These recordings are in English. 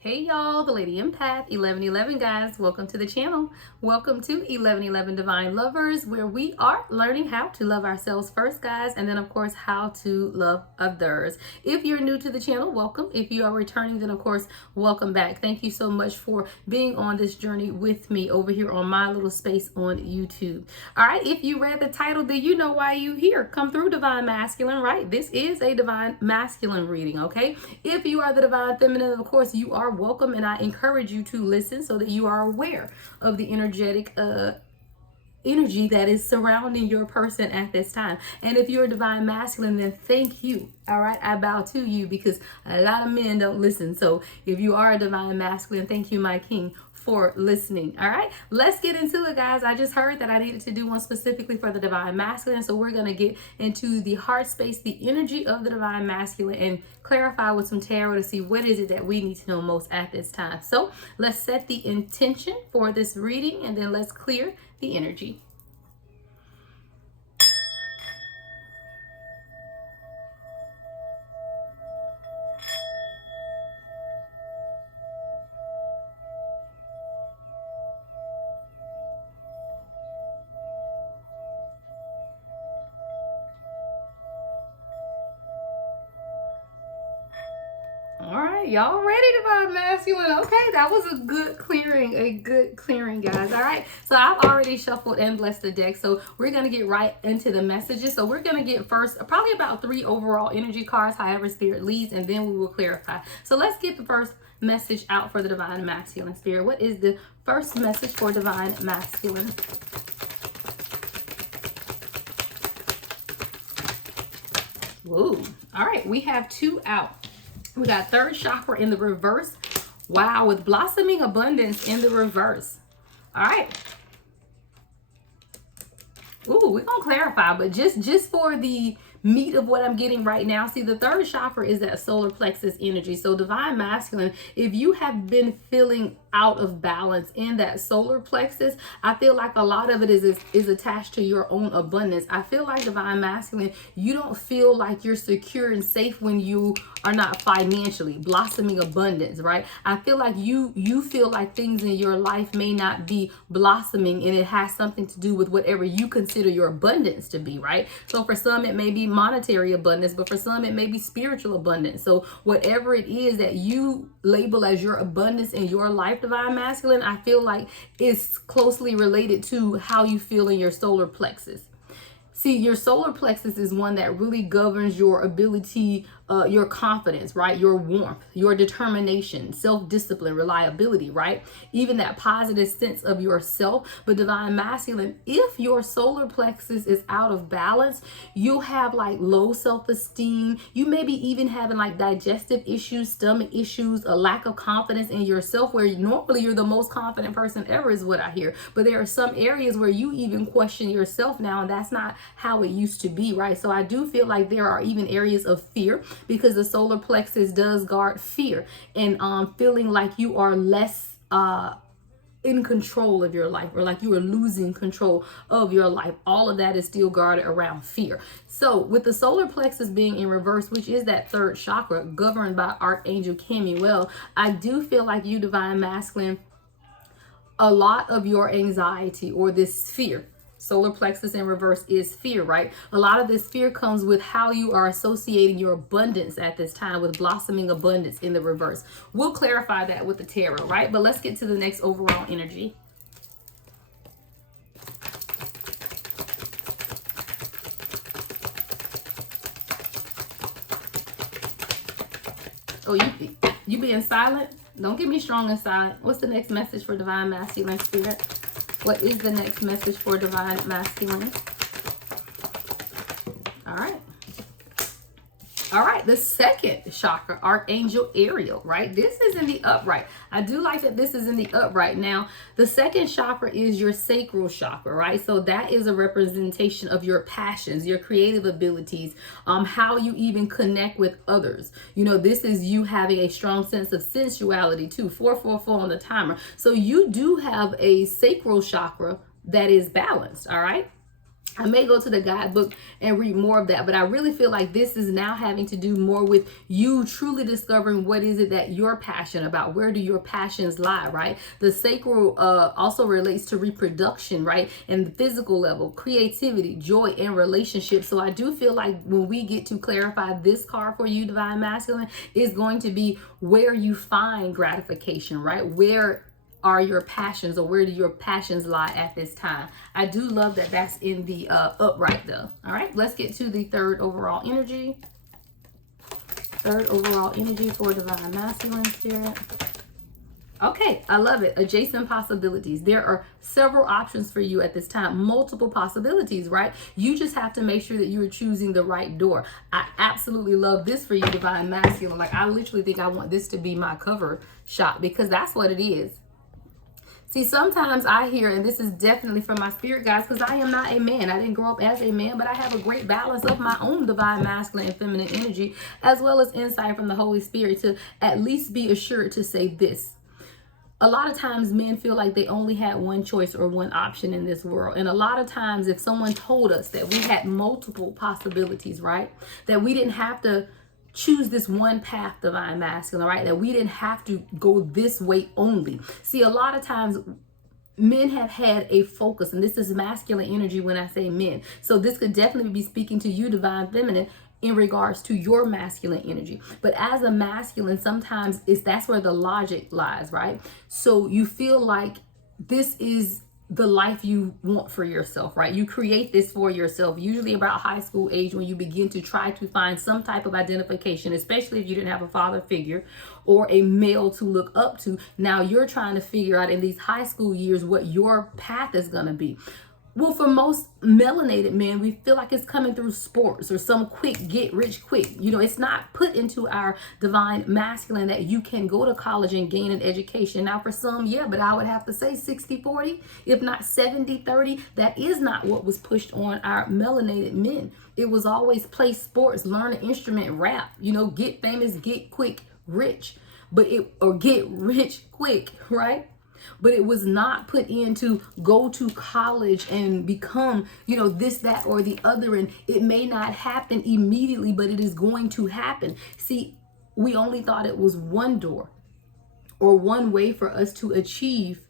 Hey y'all, the Lady Empath 1111 guys, welcome to the channel. Welcome to 1111 Divine Lovers, where we are learning how to love ourselves first, guys, and then of course how to love others. If you're new to the channel, welcome. If you are returning, then of course welcome back. Thank you so much for being on this journey with me over here on my little space on YouTube. All right, if you read the title, then you know why you here. Come through, Divine Masculine, right? This is a Divine Masculine reading, okay? If you are the Divine Feminine, of course you are welcome, and I encourage you to listen so that you are aware of the energetic energy that is surrounding your person at this time. And if you're a Divine Masculine, then thank you. All right, I bow to you because a lot of men don't listen. So if you are a Divine Masculine, thank you, my king, for listening. All right, let's get into it, guys. I just heard that I needed to do one specifically for the Divine Masculine, so we're going to get into the heart space, the energy of the Divine Masculine, and clarify with some tarot to see what is it that we need to know most at this time. So let's set the intention for this reading, and then let's clear the energy. All right, y'all ready, Divine Masculine? Okay, that was a good clearing, guys. All right, so I've already shuffled and blessed the deck, so we're gonna get right into the messages. So we're gonna get first probably about 3 overall energy cards, however Spirit leads, and then we will clarify. So let's get the first message out for the Divine Masculine. Spirit, what is the first message for Divine Masculine? Whoa. All right, we have 2 out. We got third chakra in the reverse. Wow, with blossoming abundance in the reverse. All right. Ooh, we're going to clarify, but just for the meat of what I'm getting right now. See, the third chakra is that solar plexus energy. So Divine Masculine, if you have been feeling out of balance in that solar plexus, I feel like a lot of it is attached to your own abundance. I feel like Divine Masculine, you don't feel like you're secure and safe when you are not financially blossoming abundance, right? I feel like you feel like things in your life may not be blossoming, and it has something to do with whatever you consider your abundance to be, right? So for some it may be monetary abundance, but for some it may be spiritual abundance. So whatever it is that you label as your abundance in your life, Divine Masculine, I feel like it's closely related to how you feel in your solar plexus. See, your solar plexus is one that really governs your ability, your confidence, right? Your warmth, your determination, self-discipline, reliability, right? Even that positive sense of yourself. But Divine Masculine, if your solar plexus is out of balance, you'll have like low self-esteem. You may be even having like digestive issues, stomach issues, a lack of confidence in yourself, where normally you're the most confident person ever is what I hear. But there are some areas where you even question yourself now, and that's not how it used to be, right? So I do feel like there are even areas of fear, because the solar plexus does guard fear and feeling like you are less in control of your life, or like you are losing control of your life. All of that is still guarded around fear. So with the solar plexus being in reverse, which is that third chakra governed by Archangel Chamuel, I do feel like you, Divine Masculine, a lot of your anxiety or this fear, solar plexus in reverse is fear, right? A lot of this fear comes with how you are associating your abundance at this time with blossoming abundance in the reverse. We'll clarify that with the tarot, right? But let's get to the next overall energy. Oh, you being silent? Don't get me strong and silent. What's the next message for Divine Masculine, Spirit? What is the next message for Divine Masculine? All right. All right, the second chakra, Archangel Ariel, right? This is in the upright. I do like that this is in the upright. Now, the second chakra is your sacral chakra, right? So that is a representation of your passions, your creative abilities, how you even connect with others. You know, this is you having a strong sense of sensuality too. 444 on the timer. So you do have a sacral chakra that is balanced, all right? I may go to the guidebook and read more of that, but I really feel like this is now having to do more with you truly discovering what is it that you're passionate about. Where do your passions lie, right? The sacral also relates to reproduction, right? And the physical level, creativity, joy, and relationships. So I do feel like when we get to clarify this card for you, Divine Masculine, is going to be where you find gratification, right? Where are your passions, or where do your passions lie at this time? I do love that that's in the upright though. All right, let's get to the third overall energy. Third overall energy for Divine Masculine, Spirit. Okay, I love it. Adjacent possibilities. There are several options for you at this time, multiple possibilities, right? You just have to make sure that you are choosing the right door. I absolutely love this for you, Divine Masculine. Like, I literally think I want this to be my cover shot, because that's what it is. See, sometimes I hear, and this is definitely from my spirit guys, because I am not a man. I didn't grow up as a man, but I have a great balance of my own divine masculine and feminine energy, as well as insight from the Holy Spirit to at least be assured to say this. A lot of times men feel like they only had one choice or one option in this world. And a lot of times if someone told us that we had multiple possibilities, right? That we didn't have to choose this one path, Divine Masculine, right? That we didn't have to go this way only. See, a lot of times men have had a focus, and this is masculine energy when I say men. So this could definitely be speaking to you, Divine Feminine, in regards to your masculine energy. But as a masculine, sometimes that's where the logic lies, right? So you feel like this is the life you want for yourself, right? You create this for yourself, usually about high school age, when you begin to try to find some type of identification, especially if you didn't have a father figure or a male to look up to. Now you're trying to figure out in these high school years what your path is going to be. Well, for most melanated men, we feel like it's coming through sports or some quick get rich quick. You know, it's not put into our divine masculine that you can go to college and gain an education. Now, for some, yeah, but I would have to say 60-40, if not 70-30. That is not what was pushed on our melanated men. It was always play sports, learn an instrument, rap, you know, get famous, get quick, rich, or get rich quick, right? But it was not put in to go to college and become, you know, this, that, or the other. And it may not happen immediately, but it is going to happen. See, we only thought it was one door or one way for us to achieve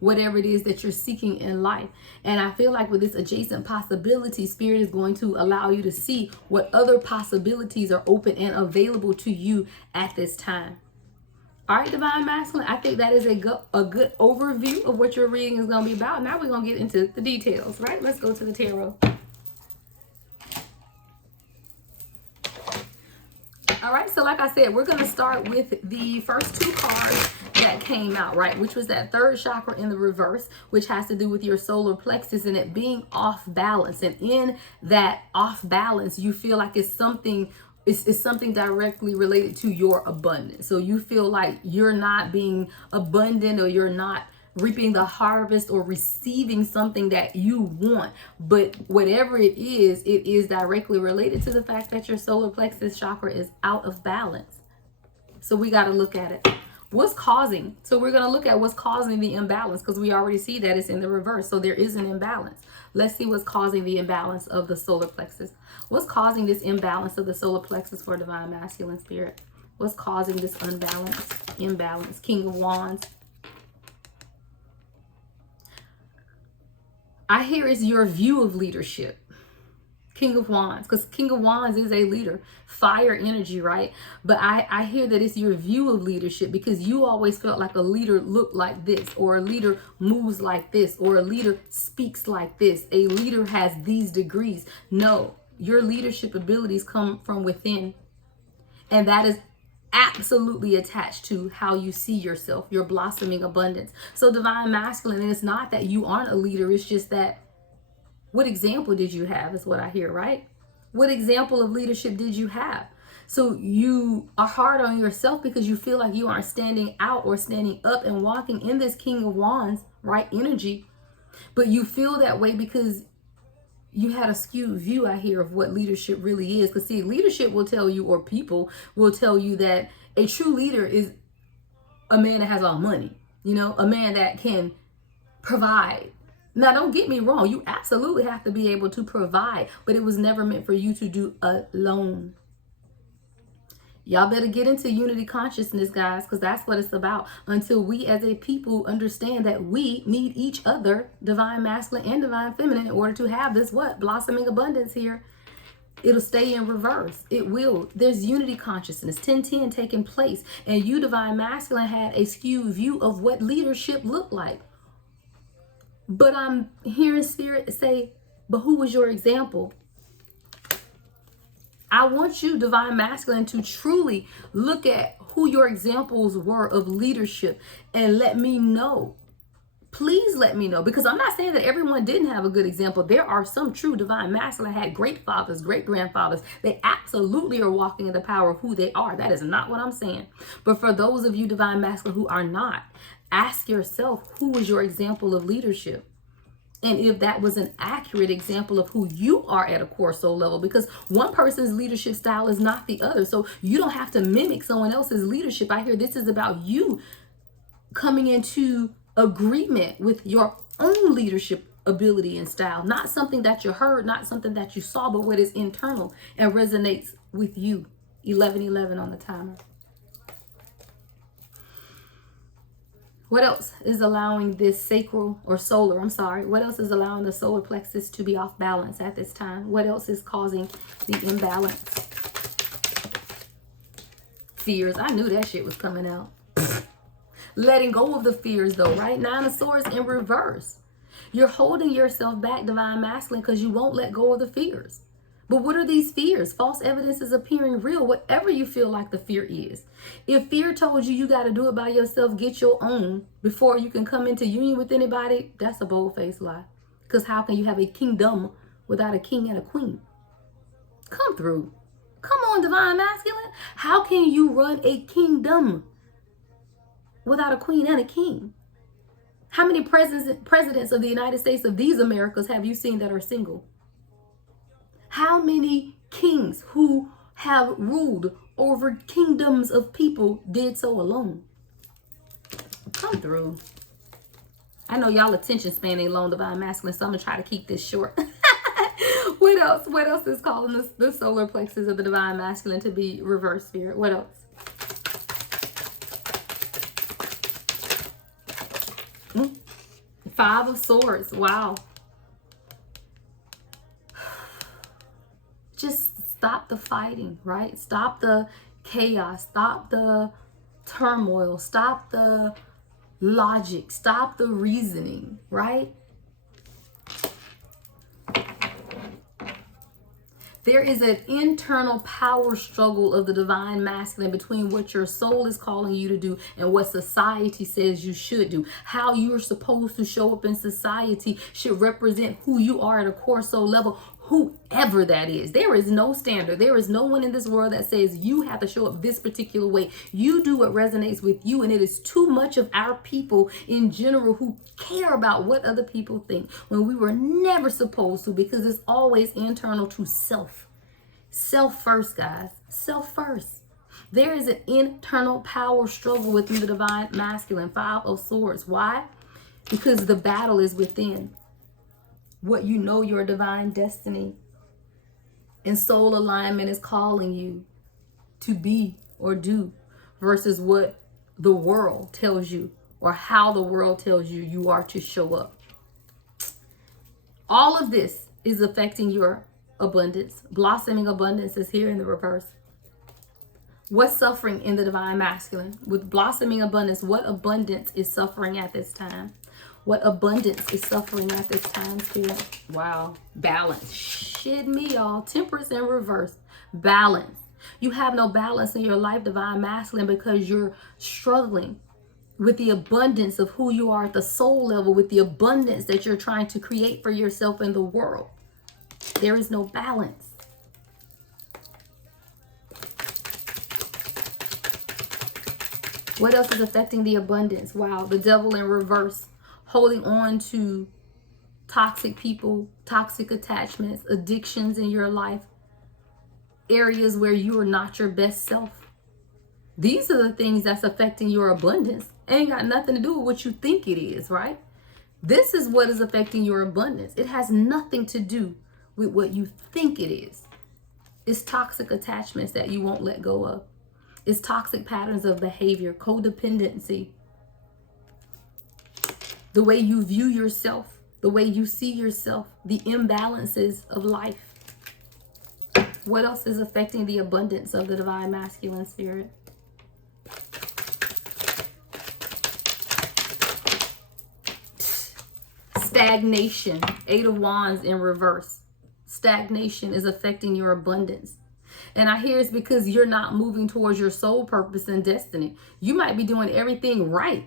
whatever it is that you're seeking in life. And I feel like with this adjacent possibility, Spirit is going to allow you to see what other possibilities are open and available to you at this time. All right, Divine Masculine, I think that is a good overview of what your reading is going to be about. Now we're going to get into the details, right? Let's go to the tarot. All right, so like I said, we're going to start with the first two cards that came out, right? Which was that third chakra in the reverse, which has to do with your solar plexus and it being off balance. And in that off balance, you feel like it's something directly related to your abundance. So you feel like you're not being abundant, or you're not reaping the harvest or receiving something that you want. But whatever it is directly related to the fact that your solar plexus chakra is out of balance. So we got to look at it. What's causing? So we're going to look at what's causing the imbalance, because we already see that it's in the reverse. So there is an imbalance. Let's see what's causing the imbalance of the solar plexus. What's causing this imbalance of the solar plexus for Divine Masculine, Spirit? What's causing this imbalance? King of Wands. I hear is your view of leadership. King of Wands, because King of Wands is a leader, fire energy, right? But I hear that it's your view of leadership, because you always felt like a leader looked like this, or a leader moves like this, or a leader speaks like this. A leader has these degrees. No, your leadership abilities come from within. And that is absolutely attached to how you see yourself, your blossoming abundance. So Divine Masculine, and it's not that you aren't a leader, it's just that what example did you have is what I hear, right? What example of leadership did you have? So you are hard on yourself because you feel like you aren't standing out or standing up and walking in this King of Wands, right, energy. But you feel that way because you had a skewed view, I hear, of what leadership really is. Because see, leadership will tell you, or people will tell you, that a true leader is a man that has all money, you know, a man that can provide. Now, don't get me wrong. You absolutely have to be able to provide, but it was never meant for you to do alone. Y'all better get into unity consciousness, guys, because that's what it's about. Until we as a people understand that we need each other, divine masculine and divine feminine, in order to have this blossoming abundance here. It'll stay in reverse. It will. There's unity consciousness, 10-10 taking place. And you, divine masculine, had a skewed view of what leadership looked like. But I'm hearing spirit say, but who was your example? I want you, divine masculine, to truly look at who your examples were of leadership and let me know. Please let me know, because I'm not saying that everyone didn't have a good example. There are some true divine masculine had great fathers, great grandfathers. They absolutely are walking in the power of who they are. That is not what I'm saying. But for those of you divine masculine who are not, ask yourself, who was your example of leadership? And if that was an accurate example of who you are at a core soul level, because one person's leadership style is not the other. So you don't have to mimic someone else's leadership. I hear this is about you coming into agreement with your own leadership ability and style. Not something that you heard, not something that you saw, but what is internal and resonates with you. 11:11 on the timer. What else is allowing this sacral or solar, what else is allowing the solar plexus to be off balance at this time? What else is causing the imbalance? Fears. I knew that shit was coming out. Letting go of the fears though, right? 9 of Swords in reverse. You're holding yourself back, divine masculine, because you won't let go of the fears. But what are these fears? False evidence is appearing real, whatever you feel like the fear is. If fear told you got to do it by yourself, get your own before you can come into union with anybody, that's a bold-faced lie. Because how can you have a kingdom without a king and a queen? Come through. Come on, divine masculine. How can you run a kingdom without a queen and a king? How many presidents of the United States of these Americas have you seen that are single? How many kings who have ruled over kingdoms of people did so alone? Come through. I know y'all attention span ain't long, divine masculine, so I'm gonna try to keep this short. What else? What else is calling the solar plexus of the divine masculine to be reverse, spirit? What else? Five of Swords. Wow. Just stop the fighting, right? Stop the chaos. Stop the turmoil. Stop the logic. Stop the reasoning, right? There is an internal power struggle of the divine masculine between what your soul is calling you to do and what society says you should do. How you're supposed to show up in society should represent who you are at a core soul level, whoever that is. There is no standard. There is no one in this world that says you have to show up this particular way. You do what resonates with you, and it is too much of our people in general who care about what other people think when we were never supposed to, because it's always internal to self. Self first, guys. Self first. There is an internal power struggle within the divine masculine. Five of Swords. Why? Because the battle is within. What you know, your divine destiny and soul alignment is calling you to be or do versus what the world tells you or how the world tells you you are to show up. All of this is affecting your abundance. Blossoming abundance is here in the reverse. What's suffering in the divine masculine? With blossoming abundance, what abundance is suffering at this time? What abundance is suffering at this time, spirit? Wow. Balance. Shit me, y'all. Temperance in reverse. Balance. You have no balance in your life, divine masculine, because you're struggling with the abundance of who you are at the soul level, with the abundance that you're trying to create for yourself in the world. There is no balance. What else is affecting the abundance? Wow. The devil in reverse. Holding on to toxic people, toxic attachments, addictions in your life, areas where you are not your best self. These are the things that's affecting your abundance. It ain't got nothing to do with what you think it is, right? This is what is affecting your abundance. It has nothing to do with what you think it is. It's toxic attachments that you won't let go of. It's toxic patterns of behavior, codependency, the way you view yourself, the way you see yourself, the imbalances of life. What else is affecting the abundance of the divine masculine spirit? Stagnation. 8 of Wands in reverse. Stagnation is affecting your abundance. And I hear it's because you're not moving towards your soul purpose and destiny. You might be doing everything right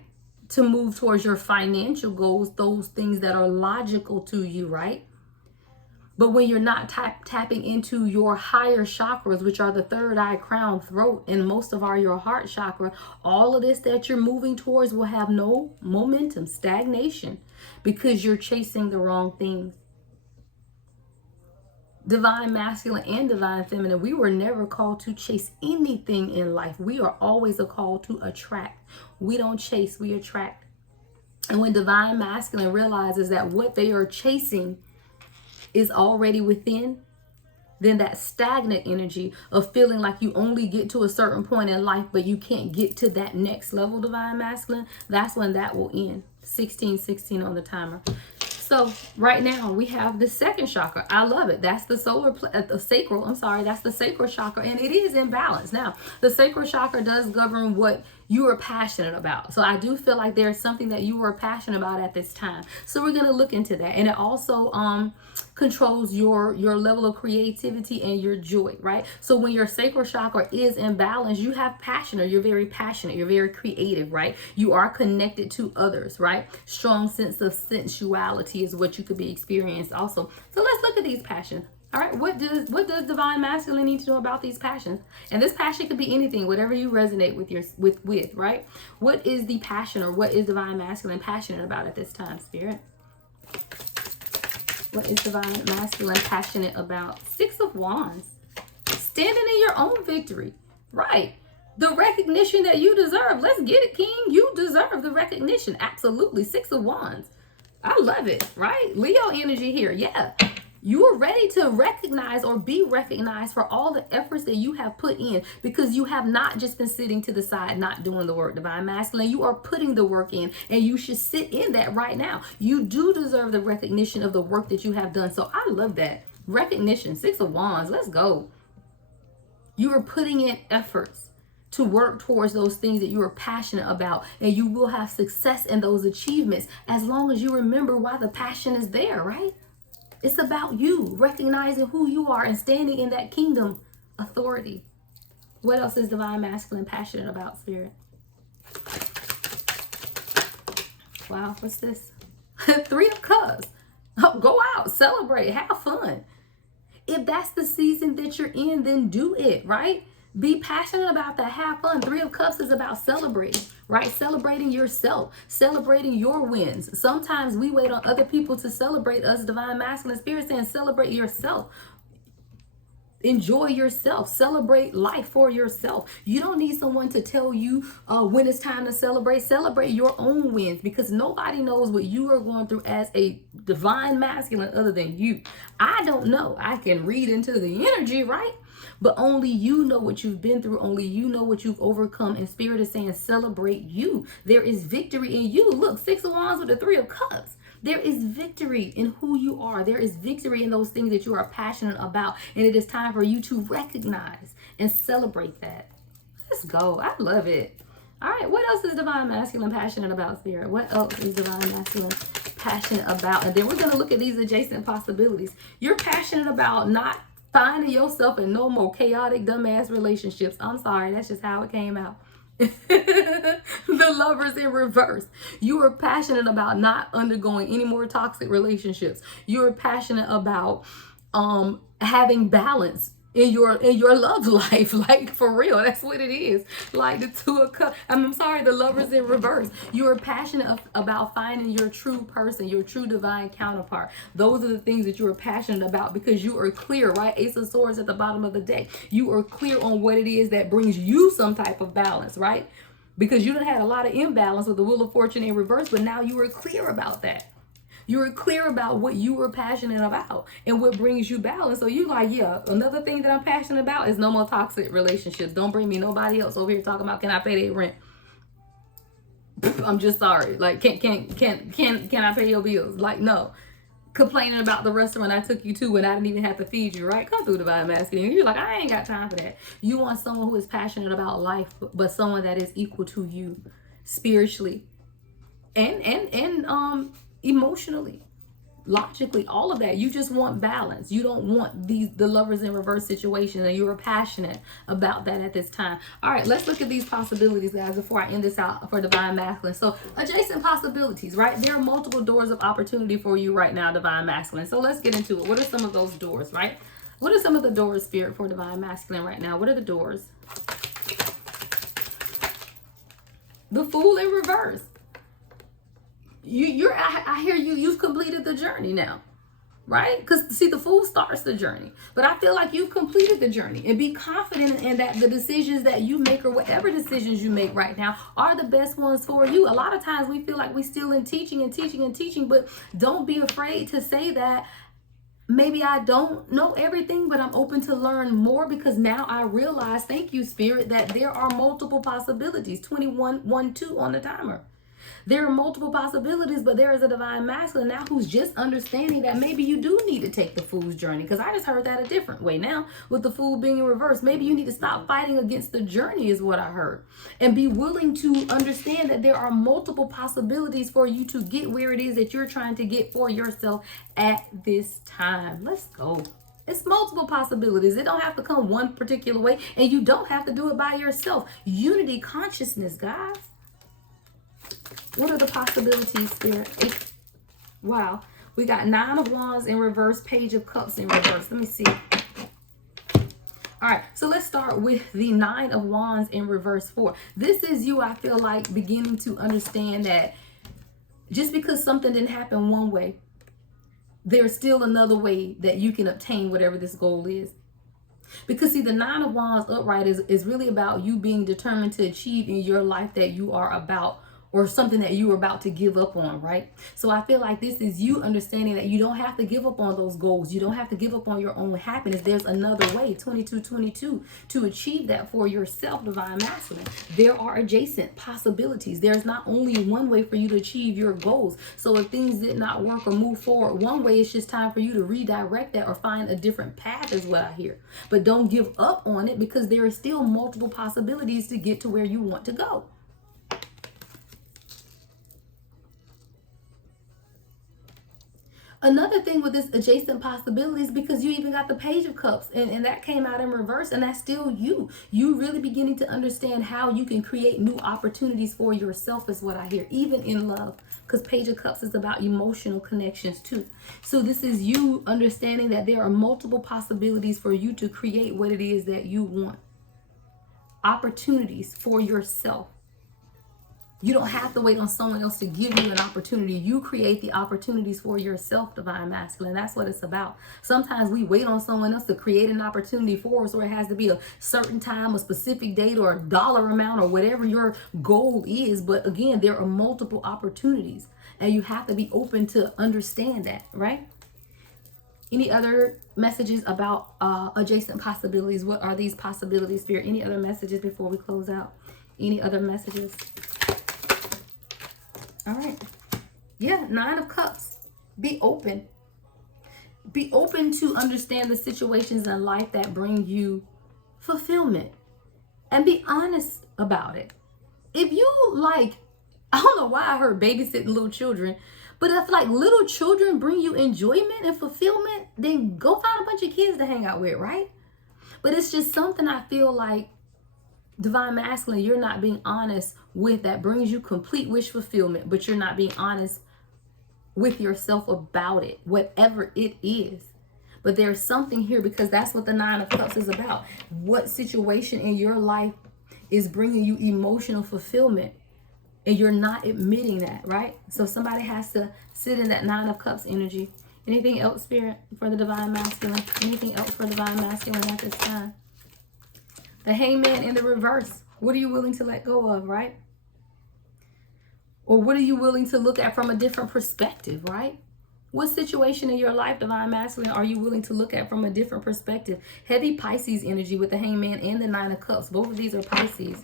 to move towards your financial goals, those things that are logical to you, right? But when you're not tapping into your higher chakras, which are the third eye, crown, throat, and most of your heart chakra, all of this that you're moving towards will have no momentum, stagnation, because you're chasing the wrong things. Divine masculine and divine feminine, we were never called to chase anything in life. We are always a call to attract. We don't chase, we attract. And when divine masculine realizes that what they are chasing is already within, then that stagnant energy of feeling like you only get to a certain point in life, but you can't get to that next level, divine masculine, that's when that will end. 1616 on the timer. So right now we have the second chakra. I love it. That's the sacral. That's the sacral chakra, and it is in balance. Now, the sacral chakra does govern what you are passionate about. So I do feel like there's something that you are passionate about at this time. So we're going to look into that. And it also controls your level of creativity and your joy, right? So when your sacral chakra is in balance, you have passion, or you're very passionate, you're very creative, right? You are connected to others, right? Strong sense of sensuality is what you could be experienced also. So let's look at these passions. All right, what does divine masculine need to know about these passions? And this passion could be anything, whatever you resonate with, right? What is the passion, or what is divine masculine passionate about at this time, Spirit? What is divine masculine passionate about? 6 of Wands. Standing in your own victory, right? The recognition that you deserve. Let's get it, King. You deserve the recognition. Absolutely. 6 of Wands. I love it, right? Leo energy here. Yeah. You are ready to recognize or be recognized for all the efforts that you have put in, because you have not just been sitting to the side, not doing the work, divine masculine. You are putting the work in, and you should sit in that right now. You do deserve the recognition of the work that you have done. So I love that. Recognition, 6 of Wands. Let's go. You are putting in efforts to work towards those things that you are passionate about, and you will have success in those achievements as long as you remember why the passion is there, right? It's about you recognizing who you are and standing in that kingdom authority. What else is divine masculine passionate about, Spirit? Wow, what's this? 3 of Cups. Oh, go out, celebrate, have fun. If that's the season that you're in, then do it, right? Be passionate about that. Have fun. 3 of Cups is about celebrating, right? Celebrating yourself, celebrating your wins. Sometimes we wait on other people to celebrate us. Divine masculine spirit saying celebrate yourself. Enjoy yourself. Celebrate life for yourself. You don't need someone to tell you when it's time to celebrate. Celebrate your own wins, because nobody knows what you are going through as a divine masculine other than you. I don't know. I can read into the energy, right? But only you know what you've been through. Only you know what you've overcome. And Spirit is saying celebrate you. There is victory in you. Look, 6 of Wands with the 3 of Cups. There is victory in who you are. There is victory in those things that you are passionate about. And it is time for you to recognize and celebrate that. Let's go. I love it. All right. What else is divine masculine passionate about, Spirit? What else is divine masculine passionate about? And then we're going to look at these adjacent possibilities. You're passionate about not finding yourself in no more chaotic, dumbass relationships. I'm sorry. That's just how it came out. The Lovers in reverse. You are passionate about not undergoing any more toxic relationships. You are passionate about having balance in your love life. Like, for real, that's what it is. Like the 2 of Cups. I'm sorry, the Lovers in reverse. You are passionate about finding your true person, your true divine counterpart. Those are the things that you are passionate about, because you are clear, right? Ace of Swords at the bottom of the deck. You are clear on what it is that brings you some type of balance, right? Because you done had a lot of imbalance with the Wheel of Fortune in reverse, but now you are clear about that. You were clear about what you were passionate about and what brings you balance. So you like, yeah, another thing that I'm passionate about is no more toxic relationships. Don't bring me nobody else over here talking about, can I pay their rent? I'm just sorry. Like, can I pay your bills? Like, no. Complaining about the restaurant I took you to when I didn't even have to feed you, right? Come through, divine masculine. You're like, I ain't got time for that. You want someone who is passionate about life, but someone that is equal to you spiritually and emotionally, logically, all of that. You just want balance. You don't want the lovers in reverse situation, and you are passionate about that at this time. All right, let's look at these possibilities, guys, before I end this out for divine masculine. So adjacent possibilities, right? There are multiple doors of opportunity for you right now, divine masculine. So let's get into it. What are some of those doors, right? What are some of the doors, spirit, for divine masculine right now? What are the doors? The Fool in reverse. I hear you've completed the journey now, right? Because see, the Fool starts the journey, but I feel like you've completed the journey, and be confident in that the decisions that you make, or whatever decisions you make right now, are the best ones for you. A lot of times we feel like we're still in teaching, but don't be afraid to say that maybe I don't know everything, but I'm open to learn more, because now I realize, thank you, Spirit, that there are multiple possibilities. 21:12 on the timer. There are multiple possibilities, but there is a divine masculine now who's just understanding that maybe you do need to take the Fool's journey. Because I just heard that a different way now, with the Fool being in reverse. Maybe you need to stop fighting against the journey, is what I heard, and be willing to understand that there are multiple possibilities for you to get where it is that you're trying to get for yourself at this time. Let's go. It's multiple possibilities. It don't have to come one particular way, and you don't have to do it by yourself. Unity consciousness, guys. What are the possibilities, Spirit? Wow. We got 9 of Wands in reverse, Page of Cups in reverse. Let me see. All right, so let's start with the 9 of Wands in reverse 4. This is you, I feel like, beginning to understand that just because something didn't happen one way, there's still another way that you can obtain whatever this goal is. Because see, the 9 of Wands upright is really about you being determined to achieve in your life that you are about, or something that you are about to give up on, right? So I feel like this is you understanding that you don't have to give up on those goals. You don't have to give up on your own happiness. There's another way, 22:22, to achieve that for yourself, divine masculine. There are adjacent possibilities. There's not only one way for you to achieve your goals. So if things did not work or move forward one way, it's just time for you to redirect that or find a different path, is what I hear. But don't give up on it, because there are still multiple possibilities to get to where you want to go. Another thing with this adjacent possibilities, because you even got the Page of Cups, and that came out in reverse, and that's still you. You really beginning to understand how you can create new opportunities for yourself, is what I hear, even in love, because Page of Cups is about emotional connections too. So this is you understanding that there are multiple possibilities for you to create what it is that you want. Opportunities for yourself. You don't have to wait on someone else to give you an opportunity. You create the opportunities for yourself, divine masculine. That's what it's about. Sometimes we wait on someone else to create an opportunity for us, or it has to be a certain time, a specific date, or a dollar amount, or whatever your goal is. But again, there are multiple opportunities, and you have to be open to understand that, right? Any other messages about adjacent possibilities? What are these possibilities, Spirit? Any other messages before we close out? Any other messages? All right. Yeah, 9 of Cups. Be open. Be open to understand the situations in life that bring you fulfillment. And be honest about it. If you like, I don't know why I heard babysitting little children, but if like little children bring you enjoyment and fulfillment, then go find a bunch of kids to hang out with, right? But it's just something I feel like, divine masculine, you're not being honest with, that brings you complete wish fulfillment, but you're not being honest with yourself about it, whatever it is. But there's something here, because that's what the 9 of Cups is about. What situation in your life is bringing you emotional fulfillment, and you're not admitting that, right? So somebody has to sit in that 9 of Cups energy. Anything else, Spirit, for the divine masculine? Anything else for divine masculine at this time? The Hangman in the reverse. What are you willing to let go of, right? Or what are you willing to look at from a different perspective, right? What situation in your life, divine masculine, are you willing to look at from a different perspective? Heavy Pisces energy with the Hangman and the Nine of Cups. Both of these are Pisces.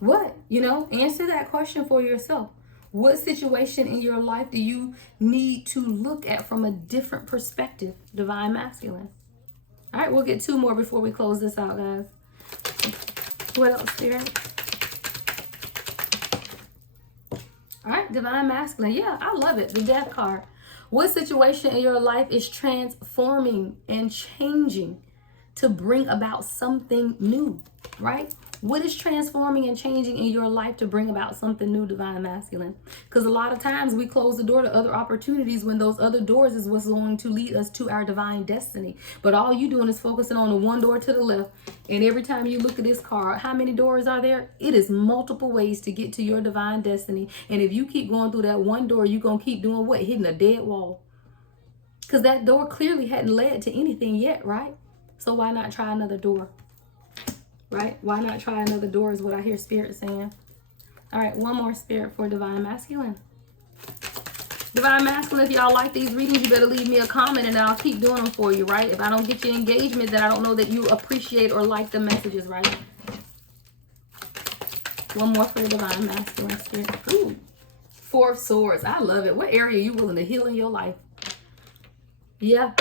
What? You know, answer that question for yourself. What situation in your life do you need to look at from a different perspective, divine masculine? All right, we'll get 2 more before we close this out, guys. What else, Spirit? All right, divine masculine. Yeah, I love it. The Death card. What situation in your life is transforming and changing to bring about something new, right? What is transforming and changing in your life to bring about something new, divine masculine? Because a lot of times we close the door to other opportunities when those other doors is what's going to lead us to our divine destiny. But all you doing is focusing on the one door to the left. And every time you look at this card, how many doors are there? It is multiple ways to get to your divine destiny. And if you keep going through that one door, you're going to keep doing what? Hitting a dead wall. Because that door clearly hadn't led to anything yet, right? So why not try another door? Right? Why not try another door is what I hear Spirit saying. All right, one more, Spirit, for divine masculine. Divine masculine, if y'all like these readings, you better leave me a comment and I'll keep doing them for you, right? If I don't get your engagement, then I don't know that you appreciate or like the messages, right? One more for the divine masculine, Spirit. Ooh, 4 of Swords. I love it. What area are you willing to heal in your life? Yeah.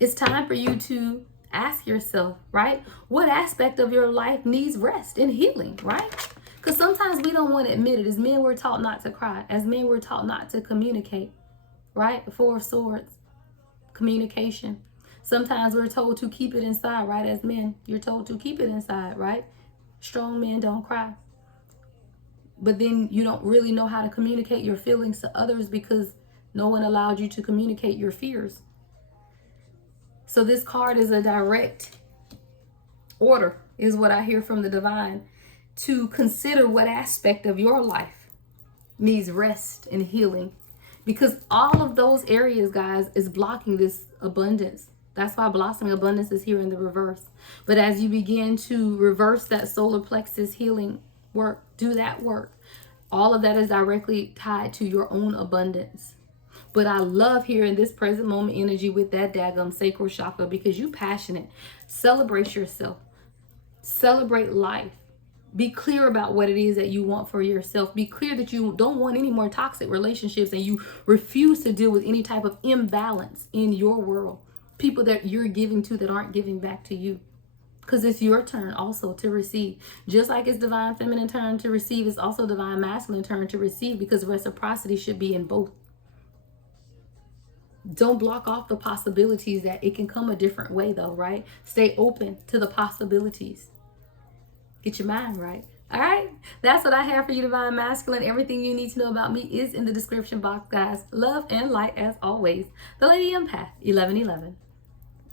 It's time for you to ask yourself, right? What aspect of your life needs rest and healing, right? Because sometimes we don't want to admit it. As men, we're taught not to cry. As men, we're taught not to communicate, right? 4 of Swords, communication. Sometimes we're told to keep it inside, right? As men, you're told to keep it inside, right? Strong men don't cry. But then you don't really know how to communicate your feelings to others because no one allowed you to communicate your fears. So this card is a direct order, is what I hear from the divine, to consider what aspect of your life needs rest and healing. Because all of those areas, guys, is blocking this abundance. That's why blossoming abundance is here in the reverse. But as you begin to reverse that solar plexus healing work, do that work, all of that is directly tied to your own abundance. But I love here in this present moment energy with that daggum sacral chakra because you passionate. Celebrate yourself. Celebrate life. Be clear about what it is that you want for yourself. Be clear that you don't want any more toxic relationships and you refuse to deal with any type of imbalance in your world. People that you're giving to that aren't giving back to you. Because it's your turn also to receive. Just like it's divine feminine turn to receive, it's also divine masculine turn to receive because reciprocity should be in both. Don't block off the possibilities that it can come a different way though, right? Stay open to the possibilities. Get your mind right. All right? That's what I have for you, divine masculine. Everything you need to know about me is in the description box, guys. Love and light as always. The Lady Empath, 1111.